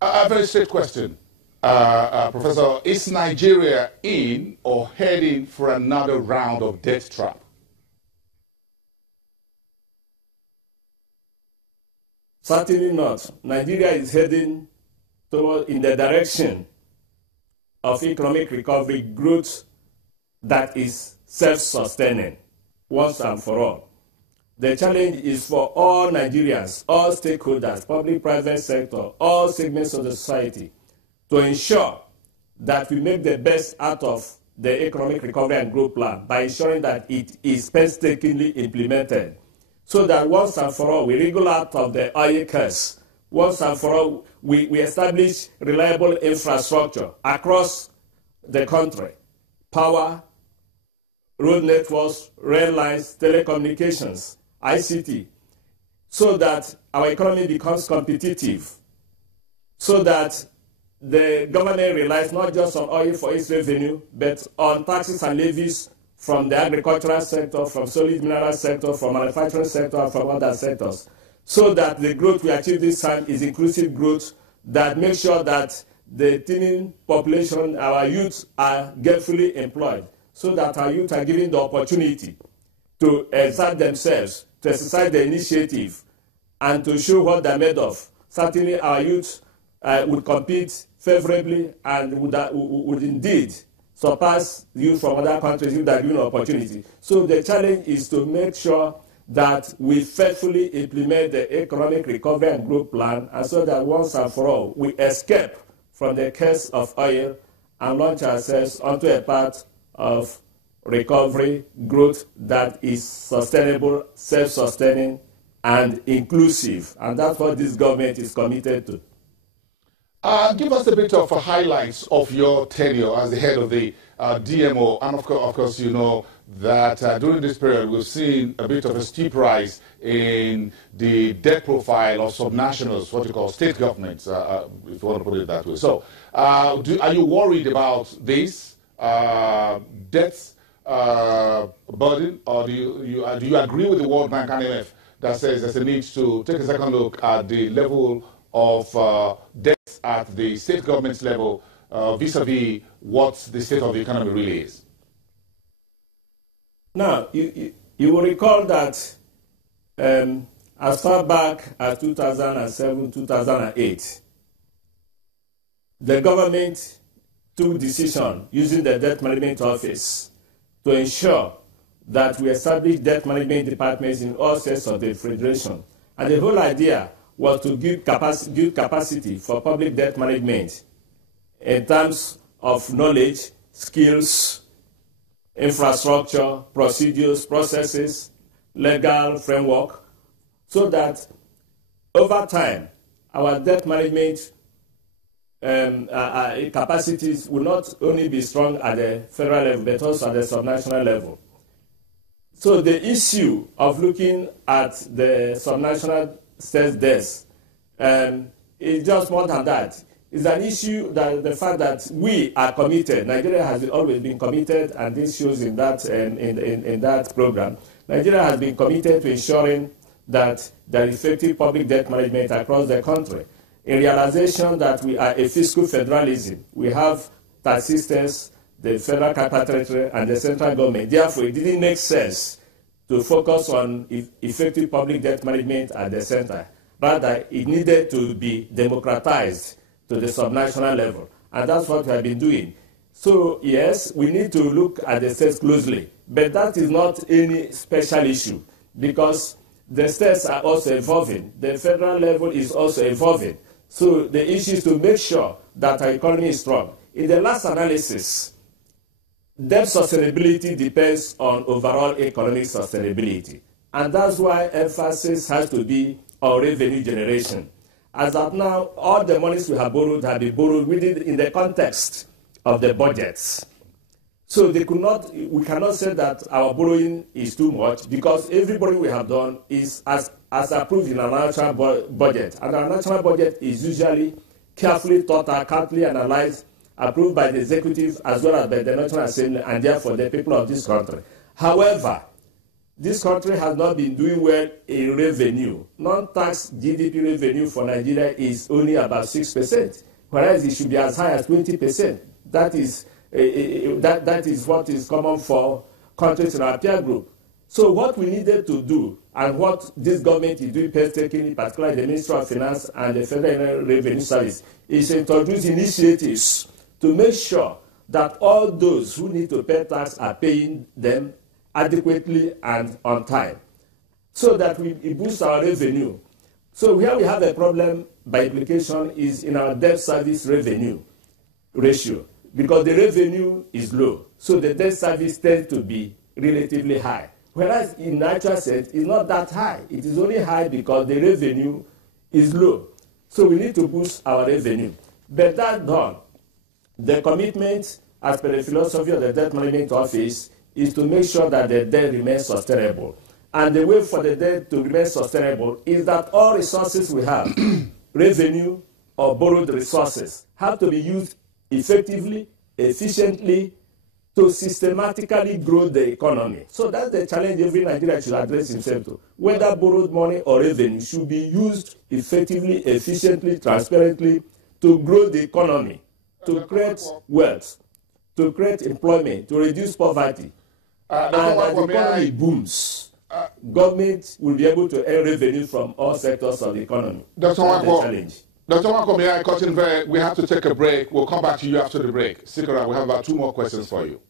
A very straight question, Professor. Is Nigeria in or heading for another round of debt trap? Certainly not. Nigeria is heading in the direction of economic recovery growth that is self-sustaining once and for all. The challenge is for all Nigerians, all stakeholders, public, private sector, all segments of the society, to ensure that we make the best out of the economic recovery and growth plan by ensuring that it is painstakingly implemented, so that once and for all we wriggle out of the oil curse. Once and for all we establish reliable infrastructure across the country: power, road networks, rail lines, telecommunications, ICT, so that our economy becomes competitive, so that the government relies not just on oil for its revenue, but on taxes and levies from the agricultural sector, from solid mineral sector, from manufacturing sector, and from other sectors, so that the growth we achieve this time is inclusive growth that makes sure that the teeming population, our youth, are gainfully employed, so that our youth are given the opportunity to exert themselves, to exercise the initiative, and to show what they're made of. Certainly our youth would compete favorably and would indeed surpass youth from other countries if they're given an opportunity. So the challenge is to make sure that we faithfully implement the economic recovery and growth plan, and so that once and for all we escape from the curse of oil and launch ourselves onto a path of recovery, growth that is sustainable, self-sustaining, and inclusive. And that's what this government is committed to. Give us a bit of highlights of your tenure as the head of the DMO. And of course, you know that during this period, we've seen a bit of a steep rise in the debt profile of subnationals, what you call state governments, if you want to put it that way. So are you worried about this debt burden, or do you agree with the World Bank and IMF that says there's a need to take a second look at the level of debt at the state government level vis-a-vis what the state of the economy really is? Now, you will recall that as far back as 2007, 2008, the government took decision using the Debt Management Office to ensure that we establish debt management departments in all states of the Federation. And the whole idea was to give capacity for public debt management in terms of knowledge, skills, infrastructure, procedures, processes, legal framework, so that over time our debt management capacities will not only be strong at the federal level, but also at the subnational level. So the issue of looking at the subnational state debts is just more than that. It's an issue that the fact that we are committed. Nigeria has always been committed, and this shows in that in that program. Nigeria has been committed to ensuring that there is effective public debt management across the country. In realization that we are a fiscal federalism, we have tax systems, the federal capital territory, and the central government. Therefore, it didn't make sense to focus on effective public debt management at the center. Rather, it needed to be democratized to the subnational level. And that's what we have been doing. So, yes, we need to look at the states closely. But that is not any special issue, because the states are also evolving. The federal level is also evolving. So the issue is to make sure that our economy is strong. In the last analysis, debt sustainability depends on overall economic sustainability. And that's why emphasis has to be on revenue generation. As of now, all the monies we have been borrowed within in the context of the budgets. So we cannot say that our borrowing is too much, because every borrowing we have done is as approved in our national budget. And our national budget is usually carefully thought out, carefully analyzed, approved by the executive as well as by the National Assembly, and therefore the people of this country. However, this country has not been doing well in revenue. Non-tax GDP revenue for Nigeria is only about 6%, whereas it should be as high as 20%. That is what is common for countries in our peer group. So what we needed to do, and what this government is doing painstakingly, particularly the Ministry of Finance and the Federal Revenue Service, is to introduce initiatives to make sure that all those who need to pay tax are paying them adequately and on time, so that we boost our revenue. So where we have a problem by implication is in our debt service revenue ratio, because the revenue is low, so the debt service tends to be relatively high. Whereas in natural sense, it's not that high. It is only high because the revenue is low. So we need to boost our revenue. But that done, the commitment, as per the philosophy of the Debt Management Office, is to make sure that the debt remains sustainable. And the way for the debt to remain sustainable is that all resources we have, revenue or borrowed resources, have to be used effectively, efficiently, to systematically grow the economy. So that's the challenge every Nigerian should address himself to. Whether borrowed money or revenue should be used effectively, efficiently, transparently to grow the economy, to create wealth, to create employment, to reduce poverty. And as the economy booms, government will be able to earn revenue from all sectors of the economy. Dr. Nwankwo, may I cut in very? We have to take a break. We'll come back to you after the break. Stick around. We have about 2 more questions for you.